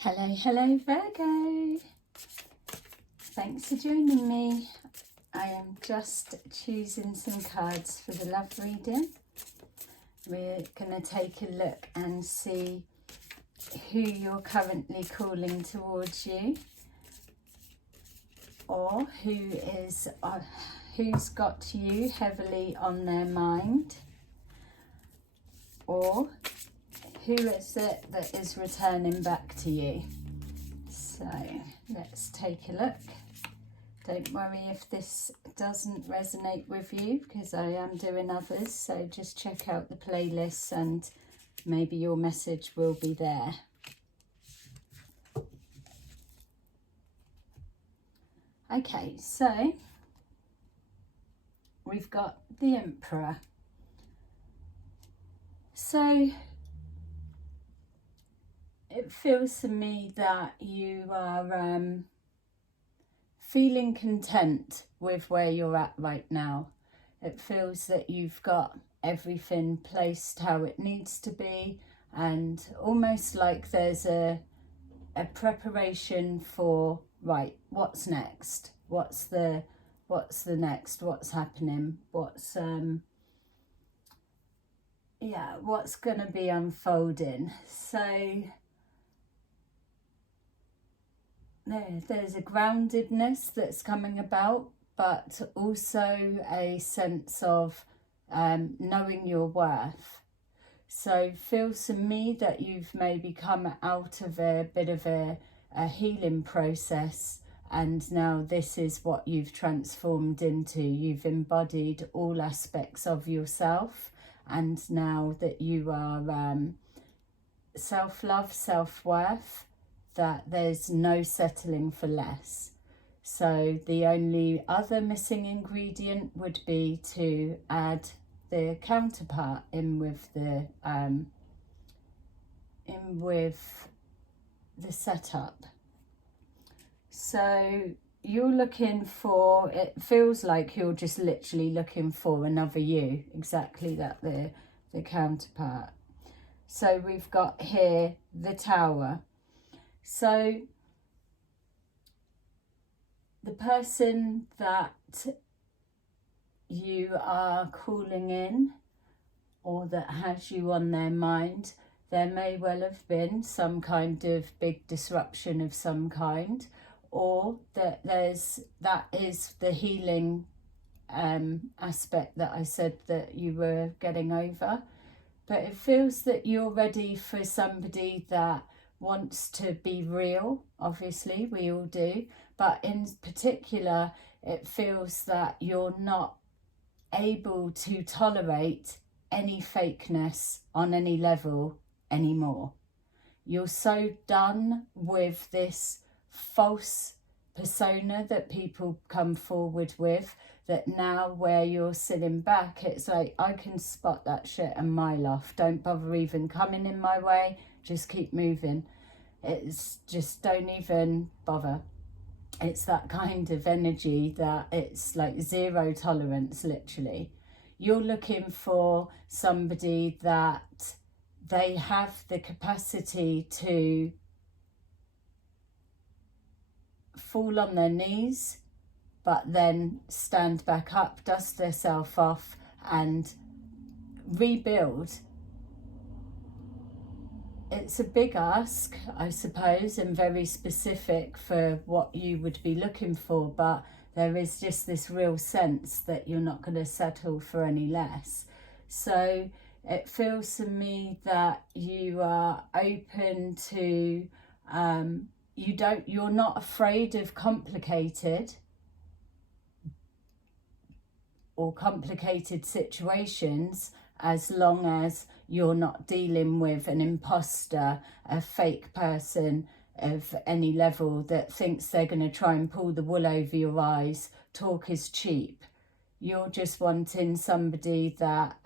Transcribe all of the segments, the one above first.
Hello Virgo. Thanks for joining me. I am just choosing some cards for the love reading. We're going to take a look and see who you're currently calling towards you, or who's got you heavily on their mind, or who is it that is returning back to you. So let's take a look. Don't worry if this doesn't resonate with you, because I am doing others, so just check out the playlists and maybe your message will be there. Okay, so we've got the Emperor. So it feels to me that you are feeling content with where you're at right now. It feels that you've got everything placed how it needs to be, and almost like there's a preparation for, right, what's next? What's the next? What's happening? What's going to be unfolding? So there's a groundedness that's coming about, but also a sense of knowing your worth. So feels to me that you've maybe come out of a bit of a healing process, and now this is what you've transformed into. You've embodied all aspects of yourself, and now that you are self-love, self-worth, that there's no settling for less. So the only other missing ingredient would be to add the counterpart in with the setup. So you're looking for, it feels like you're just literally looking for another you, exactly that, the counterpart. So we've got here the Tower. So the person that you are calling in, or that has you on their mind, there may well have been some kind of big disruption of some kind, or that is the healing aspect that I said that you were getting over. But it feels that you're ready for somebody that wants to be real. Obviously we all do, but in particular it feels that you're not able to tolerate any fakeness on any level anymore. You're so done with this false persona that people come forward with, that now where you're sitting back, it's like, I can spot that shit a mile off. Don't bother even coming in my way. Just keep moving. It's just, don't even bother. It's that kind of energy that it's like zero tolerance, literally. You're looking for somebody that they have the capacity to fall on their knees, but then stand back up, dust themselves off and rebuild. It's a big ask, I suppose, and very specific for what you would be looking for, but there is just this real sense that you're not going to settle for any less. So it feels to me that you are open to, you're not afraid of complicated situations, as long as you're not dealing with an imposter, a fake person of any level that thinks they're going to try and pull the wool over your eyes. Talk is cheap. You're just wanting somebody that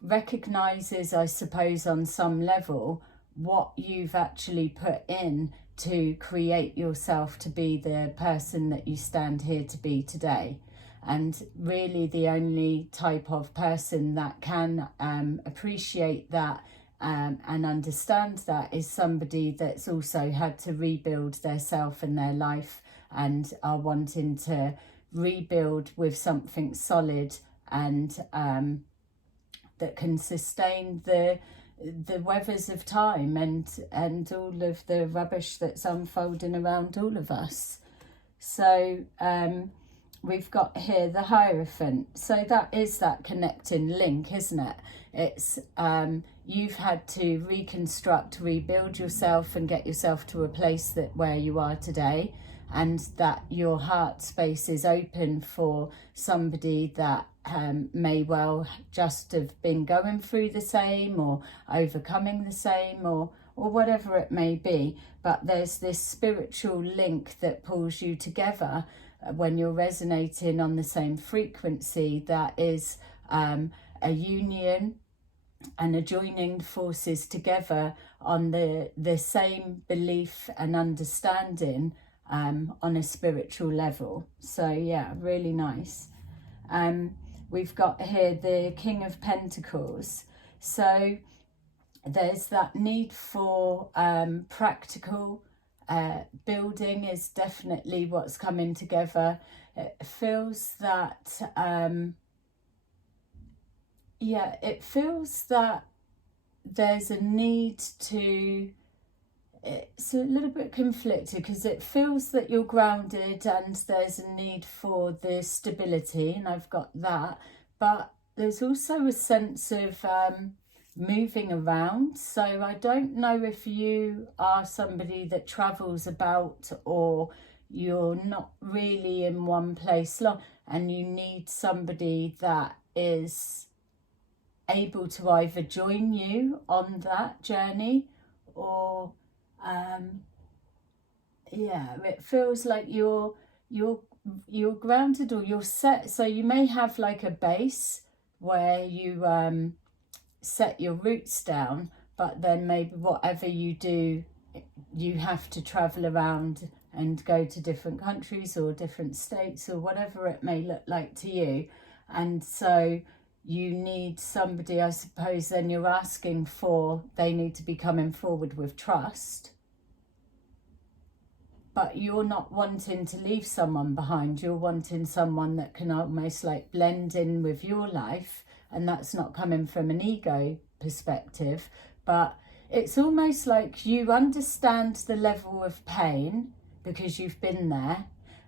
recognises, I suppose, on some level, what you've actually put in to create yourself to be the person that you stand here to be today. And really the only type of person that can appreciate that and understand that is somebody that's also had to rebuild their self and their life and are wanting to rebuild with something solid and that can sustain the weathers of time and all of the rubbish that's unfolding around all of us. So we've got here the Hierophant. So that is that connecting link, isn't it? It's you've had to reconstruct, rebuild yourself and get yourself to a place that where you are today, and that your heart space is open for somebody that may well just have been going through the same or overcoming the same or whatever it may be. But there's this spiritual link that pulls you together when you're resonating on the same frequency, that is a union and a joining forces together on the same belief and understanding on a spiritual level. So yeah, really nice. We've got here the King of Pentacles. So there's that need for practical building is definitely what's coming together. It feels that it feels that there's a need to, it's a little bit conflicted because it feels that you're grounded and there's a need for the stability, and I've got that, but there's also a sense of moving around. So I don't know if you are somebody that travels about or you're not really in one place long and you need somebody that is able to either join you on that journey or it feels like you're grounded or you're set. So you may have like a base where you set your roots down, but then maybe whatever you do, you have to travel around and go to different countries or different states or whatever it may look like to you. And so you need somebody, I suppose, then you're asking for, they need to be coming forward with trust. But you're not wanting to leave someone behind. You're wanting someone that can almost like blend in with your life. And that's not coming from an ego perspective. But it's almost like you understand the level of pain because you've been there.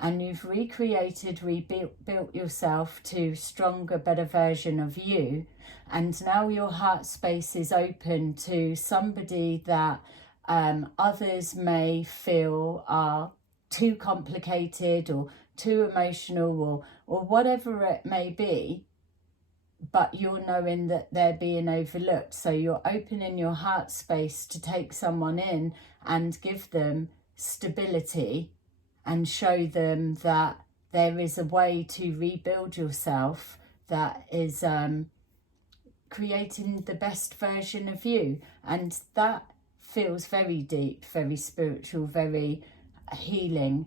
And you've rebuilt yourself to stronger, better version of you. And now your heart space is open to somebody that others may feel are too complicated or too emotional or whatever it may be. But you're knowing that they're being overlooked. So you're opening your heart space to take someone in and give them stability and show them that there is a way to rebuild yourself that is creating the best version of you. And that feels very deep, very spiritual, very healing.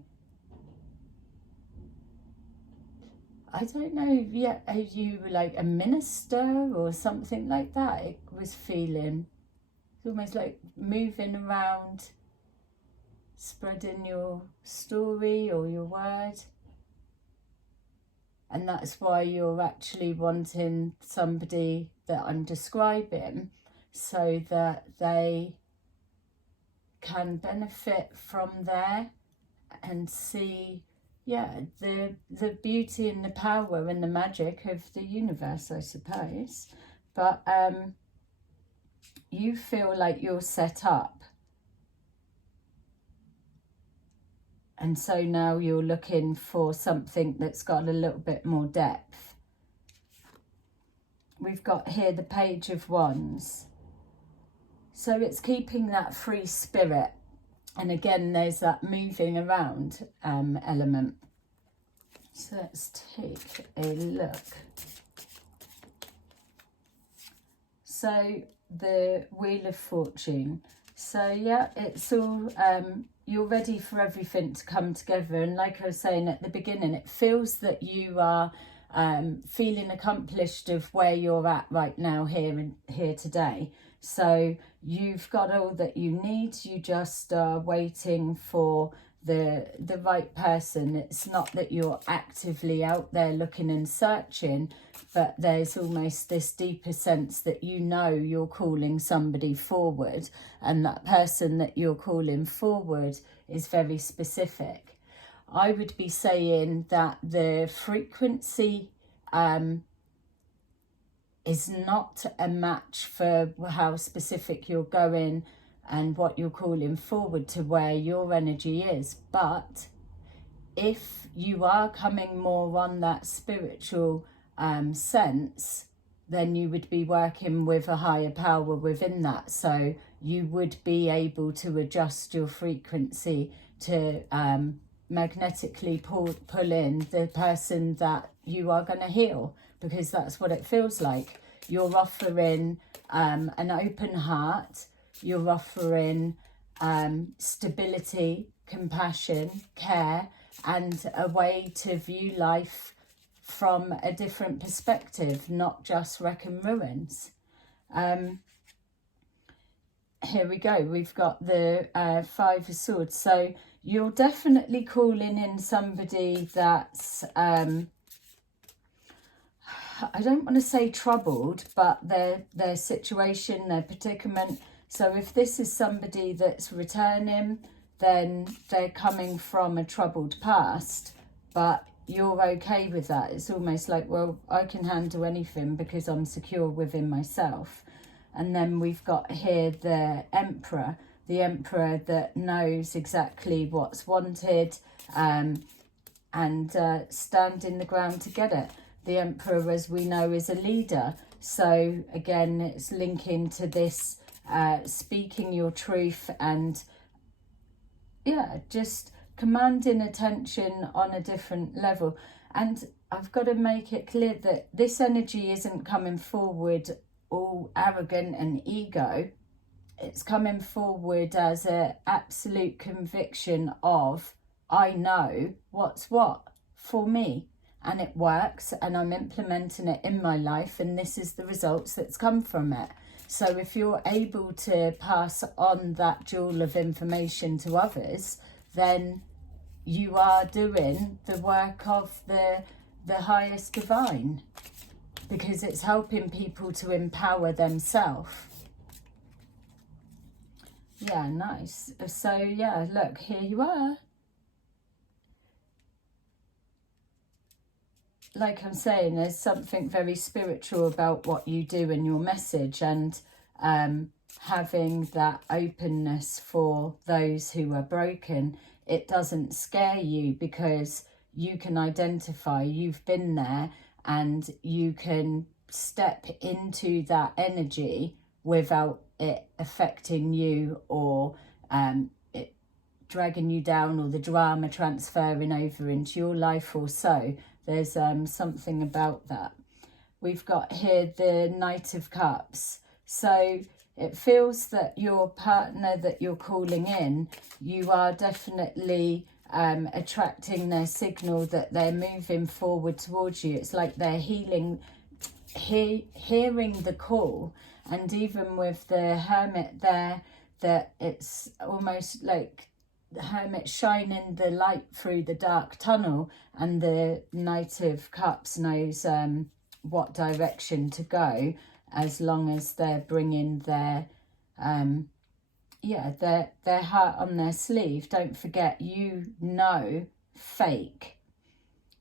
I don't know, are you like a minister or something like that? It was feeling. It's almost like moving around, spreading your story or your word. And that's why you're actually wanting somebody that I'm describing so that they can benefit from there and see the beauty and the power and the magic of the universe, I suppose. But you feel like you're set up. And so now you're looking for something that's got a little bit more depth. We've got here the Page of Wands. So it's keeping that free spirit. And again, there's that moving around element. So let's take a look. So the Wheel of Fortune. So yeah, it's all, you're ready for everything to come together. And like I was saying at the beginning, it feels that you are feeling accomplished of where you're at right now, here today. So you've got all that you need. You just are waiting for the right person. It's not that you're actively out there looking and searching, but there's almost this deeper sense that you know you're calling somebody forward, and that person that you're calling forward is very specific. I would be saying that the frequency is not a match for how specific you're going and what you're calling forward to where your energy is. But if you are coming more on that spiritual sense, then you would be working with a higher power within that. So you would be able to adjust your frequency to magnetically pull in the person that you are going to heal, because that's what it feels like. You're offering an open heart, you're offering stability, compassion, care, and a way to view life from a different perspective, not just wreck and ruins. Here we go, we've got the Five of Swords. So you're definitely calling in somebody that's I don't want to say troubled, but their situation, their predicament. So if this is somebody that's returning, then they're coming from a troubled past, but you're okay with that. It's almost like, well, I can handle anything because I'm secure within myself. And then we've got here the Emperor that knows exactly what's wanted and standing the ground to get it. The Emperor, as we know, is a leader. So again, it's linking to this speaking your truth and, yeah, just commanding attention on a different level. And I've got to make it clear that this energy isn't coming forward all arrogant and ego. It's coming forward as an absolute conviction of, I know what's what for me. And it works, and I'm implementing it in my life, and this is the results that's come from it. So if you're able to pass on that jewel of information to others, then you are doing the work of the highest divine, because it's helping people to empower themselves. Yeah, nice. So yeah, look, here you are. Like I'm saying, there's something very spiritual about what you do and your message, and having that openness for those who are broken. It doesn't scare you because you can identify, you've been there, and you can step into that energy without it affecting you or it dragging you down, or the drama transferring over into your life or so. There's something about that. We've got here the Knight of Cups. So it feels that your partner that you're calling in, you are definitely attracting their signal that they're moving forward towards you. It's like they're hearing the call. And even with the Hermit there, that it's almost like the Hermit shining the light through the dark tunnel, and the Knight of Cups knows what direction to go, as long as they're bringing their their heart on their sleeve. Don't forget, you know fake,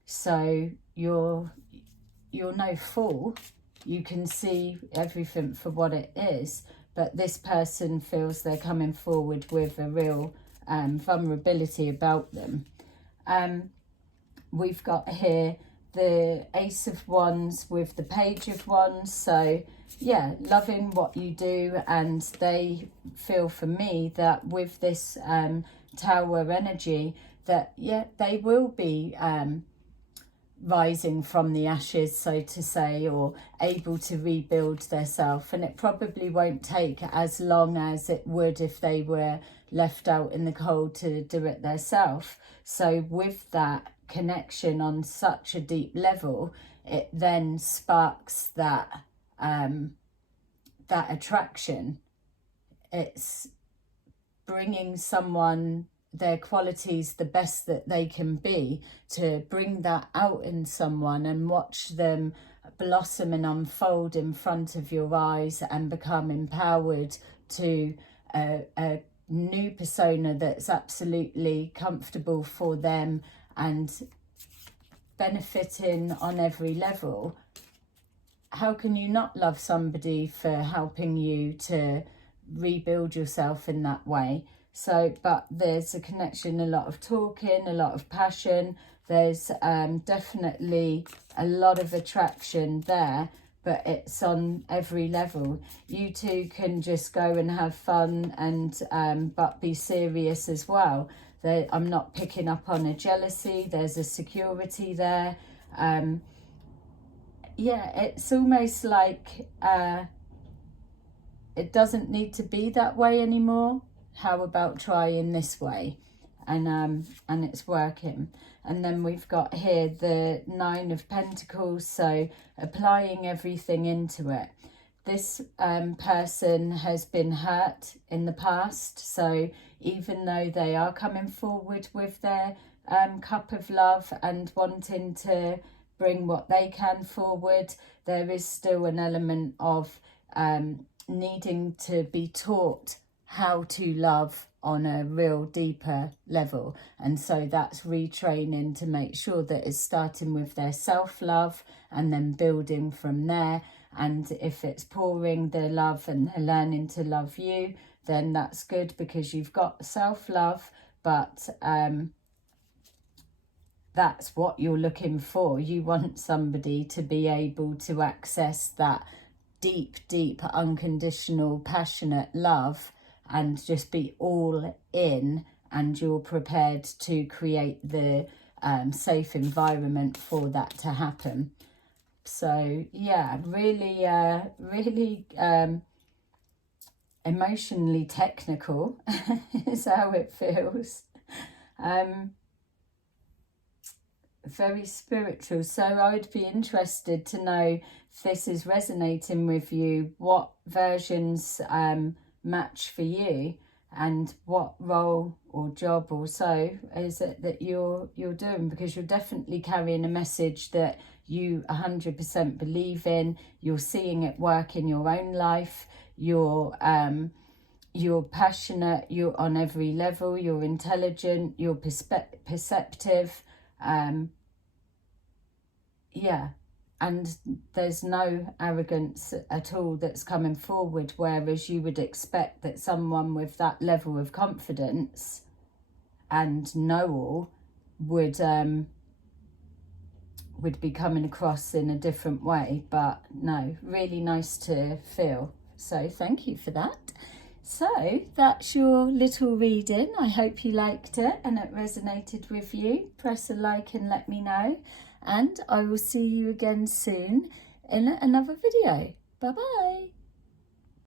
so you're no fool. You can see everything for what it is, but this person feels they're coming forward with a real vulnerability about them. We've got here the Ace of Wands with the Page of Wands. So yeah, loving what you do, and they feel for me that with this Tower energy that they will be rising from the ashes, so to say, or able to rebuild themselves. And it probably won't take as long as it would if they were left out in the cold to do it themselves. So with that connection on such a deep level, it then sparks that that attraction. It's bringing someone, their qualities, the best that they can be, to bring that out in someone and watch them blossom and unfold in front of your eyes and become empowered to a new persona that's absolutely comfortable for them and benefiting on every level. How can you not love somebody for helping you to rebuild yourself in that way? So, but there's a connection, a lot of talking, a lot of passion. There's definitely a lot of attraction there, but it's on every level. You two can just go and have fun and but be serious as well. I'm not picking up on a jealousy. There's a security there. Yeah, it's almost like it doesn't need to be that way anymore. How about trying this way? And it's working. And then we've got here the 9 of Pentacles, so applying everything into it. This person has been hurt in the past, so even though they are coming forward with their cup of love and wanting to bring what they can forward, there is still an element of needing to be taught how to love on a real deeper level. And so that's retraining to make sure that it's starting with their self-love and then building from there. And if it's pouring their love and they're learning to love you, then that's good, because you've got self-love, but that's what you're looking for. You want somebody to be able to access that deep, deep, unconditional, passionate love and just be all in, and you're prepared to create the safe environment for that to happen. So yeah, really emotionally technical is how it feels. Very spiritual. So I would be interested to know if this is resonating with you, what versions match for you, and what role or job or so is it that you're doing, because you're definitely carrying a message that you 100% believe in. You're seeing it work in your own life. You're passionate, you're on every level, you're intelligent, you're perceptive, yeah, and there's no arrogance at all that's coming forward, whereas you would expect that someone with that level of confidence and know-all would be coming across in a different way. But no, really nice to feel. So thank you for that. So that's your little reading. I hope you liked it and it resonated with you. Press a like and let me know. And I will see you again soon in another video. Bye-bye.